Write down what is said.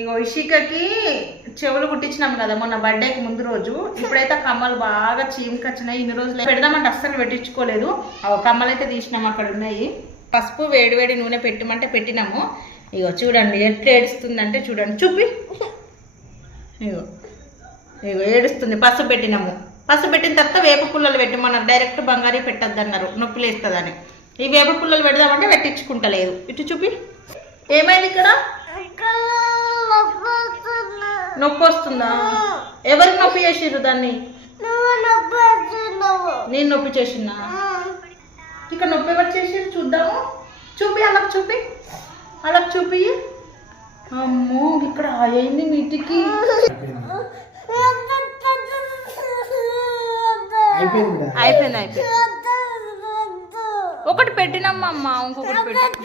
ఇగో ఇషికకి చెవులు కుట్టించినాం కదా మొన్న బర్త్డేకి ముందు రోజు. ఇప్పుడైతే కమ్మలు బాగా చీమకొచ్చినాయి. ఇన్ని రోజులు పెడదామంటే అస్సలు పెట్టించుకోలేదు. కమ్మలు అయితే తీసినాము, అక్కడ ఉన్నాయి. పసుపు వేడి నూనె పెట్టమంటే పెట్టినాము. ఇగో చూడండి ఎట్లా ఏడుస్తుందంటే చూడండి, చూపి. ఇగో ఏడుస్తుంది. పసుపు పెట్టినాము. పసుపు పెట్టిన తర్వాత వేప పుల్లలు పెట్టమన్నారు. డైరెక్ట్ బంగారీ పెట్టద్దు అన్నారు, నొప్పి లేస్తుందని. ఈ వేప పుల్లలు పెడదామంటే పెట్టించుకుంటలేదు. ఇటు చూపి. ఏమైంది ఇక్కడ? నొప్పి వస్తుందా? ఎవరికి నొప్పి చేసిర్రు దాన్ని? నేను నొప్పి చేసినా? ఇక్కడ నొప్పి ఎవరు చేసిర్రు చూద్దాము. చూపి, అలా చూపి, అలా చూపి. అమ్మో ఇక్కడ అయింది మీటికి. అయిపోయింది. ఒకటి పెట్టినమ్మా అమ్మ, ఇంకొకటి పెట్టి